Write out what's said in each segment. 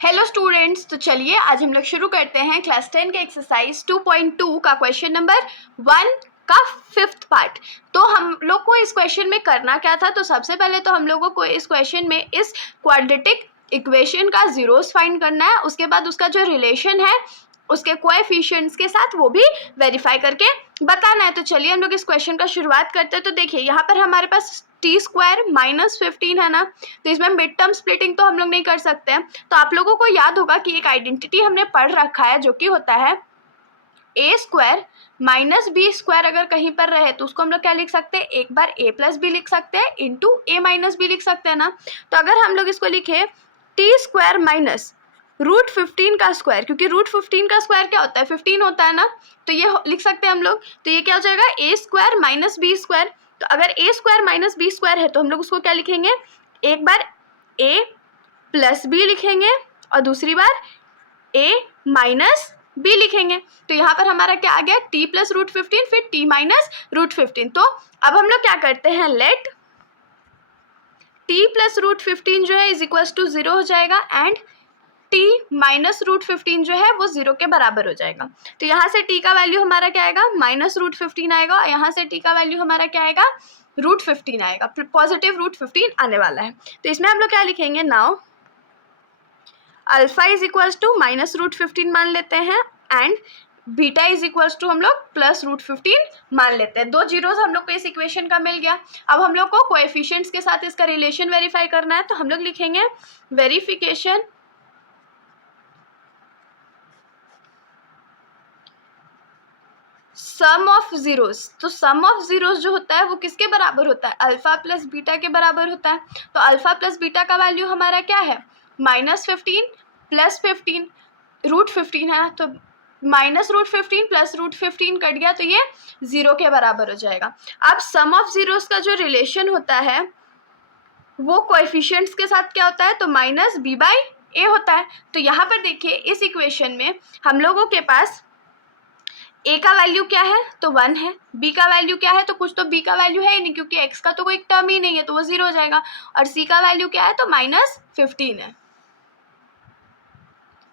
Hello students, तो चलिए आज हम लोग शुरू करते हैं क्लास 10 के एक्सरसाइज 2.2 का क्वेश्चन नंबर 1 का 5th पार्ट। तो हम लोग को इस क्वेश्चन में करना क्या था, तो सबसे पहले तो हम लोगों को इस क्वेश्चन में इस क्वाड्रेटिक इक्वेशन का जीरोस फाइंड करना है। उसके बाद उसका जो रिलेशन है उसके कोएफिशिएंट्स के साथ वो भी वेरीफाई करके बताना है। तो चलिए हम लोग इस क्वेश्चन का शुरुआत करते हैं। तो देखिए यहाँ पर हमारे पास t² - 15 है ना, तो इसमें मिड टर्म स्प्लिटिंग तो हम लोग नहीं कर सकते हैं। तो आप लोगों को याद होगा कि एक आइडेंटिटी हमने पढ़ रखा है जो कि होता है a² - b² अगर कहीं पर रहे तो उसको हम लोग क्या लिख सकते हैं, एक बार a + b लिख सकते हैं इंटू a - b लिख सकते हैं ना। तो अगर हम लोग इसको लिखे t² - √15 का स्क्वायर, क्योंकि √15 का स्क्वायर क्या होता है, 15 होता है ना, तो ये लिख सकते हैं हम लोग। तो ये क्या हो जाएगा, a² - b²। तो अगर a² - b² है तो हम लोग उसको क्या लिखेंगे, एक बार a + b लिखेंगे और दूसरी बार a - b लिखेंगे। तो यहाँ पर हमारा क्या आ गया, t + √15 फिर t - √15। तो अब हम लोग क्या करते हैं, लेट t + √15 जो है इज इक्वल्स टू 0 हो जाएगा एंड t - √15 जो है वो 0 के बराबर हो जाएगा। तो यहाँ से t का वैल्यू हमारा क्या आएगा, -√15 आएगा और यहाँ से t का वैल्यू हमारा क्या आएगा, √15 आएगा, पॉजिटिव √15 आने वाला है। तो इसमें हम लोग क्या लिखेंगे, now alpha is equals to -√15 मान लेते हैं and beta is equals to हम लोग +√15 मान लेते हैं। दो जीरोस हम लोग को इस इक्वेशन का मिल गया। अब हम लोग को कोएफिशिएंट्स के साथ इसका रिलेशन वेरीफाई करना है। तो हम लोग लिखेंगे वेरिफिकेशन सम ऑफ जीरोस। तो सम ऑफ जीरोस जो होता है वो किसके बराबर होता है, अल्फा + बीटा के बराबर होता है। तो अल्फा + बीटा का वैल्यू हमारा क्या है, -15 + 15 √15 है। तो -√15 + √15 कट गया तो ये 0 के बराबर हो जाएगा। अब सम ऑफ जीरोस का जो रिलेशन होता है वो कोएफिशिएंट्स के साथ क्या होता है, तो -b/a होता है। तो यहाँ पर देखिए इस इक्वेशन में हम लोगों के पास a का वैल्यू क्या है, तो 1 है, b का वैल्यू क्या है, तो कुछ तो b का वैल्यू है ही नहीं क्योंकि x का तो कोई टर्म ही नहीं है तो वो 0 हो जाएगा, और c का वैल्यू क्या है, तो -15 है।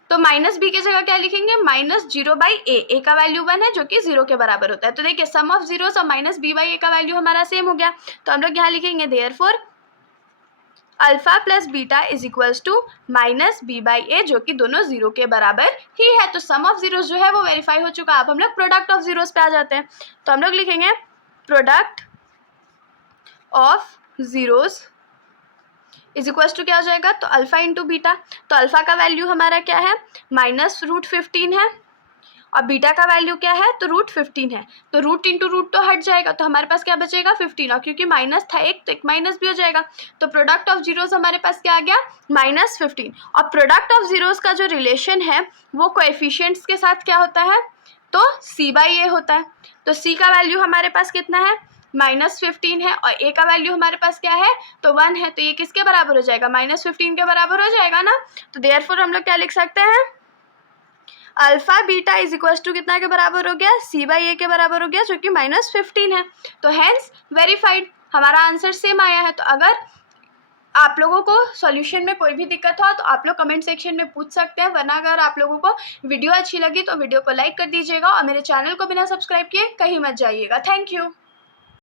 तो -b की जगह क्या लिखेंगे, -0/a। a का वैल्यू 1 है जो कि 0 के बराबर होता है। तो देखिए सम ऑफ जीरोस और -b/a का वैल्यू हमारा सेम हो गया। तो हम लोग यहाँ लिखेंगे therefore alpha + beta is equals to -b/a, जो कि दोनों 0 के बराबर ही है। तो सम ऑफ जीरोस जो है वो वेरीफाई हो चुका। अब हम लोग प्रोडक्ट ऑफ जीरोस पे आ जाते हैं। तो हम लोग लिखेंगे product of zeros is equals to क्या हो जाएगा, तो अल्फा इंटू बीटा। तो अल्फा का वैल्यू हमारा क्या है, -√15 है और बीटा का वैल्यू क्या है, तो √15 है। तो रूट इंटू रूट तो हट जाएगा तो हमारे पास क्या बचेगा, 15। और क्योंकि माइनस था एक तो एक माइनस भी हो जाएगा। तो प्रोडक्ट ऑफ जीरोस हमारे पास क्या आ गया, -15। और प्रोडक्ट ऑफ जीरोस का जो रिलेशन है वो कोएफिशिएंट्स के साथ क्या होता है, तो c/a होता है। तो c का वैल्यू हमारे पास कितना है, -15 है और a का वैल्यू हमारे पास क्या है, तो 1 है। तो ये किसके बराबर हो जाएगा, -15 के बराबर हो जाएगा ना। तो देयरफॉर हम लोग क्या लिख सकते हैं, alpha beta is equals to कितना के बराबर हो गया, c/a के बराबर हो गया जो कि -15 है। तो हेंस वेरीफाइड, हमारा आंसर सेम आया है। तो अगर आप लोगों को सॉल्यूशन में कोई भी दिक्कत हो तो आप लोग कमेंट सेक्शन में पूछ सकते हैं, वरना अगर आप लोगों को वीडियो अच्छी लगी तो वीडियो को लाइक कर दीजिएगा और मेरे चैनल को बिना सब्सक्राइब किए कहीं मत जाइएगा। Thank you.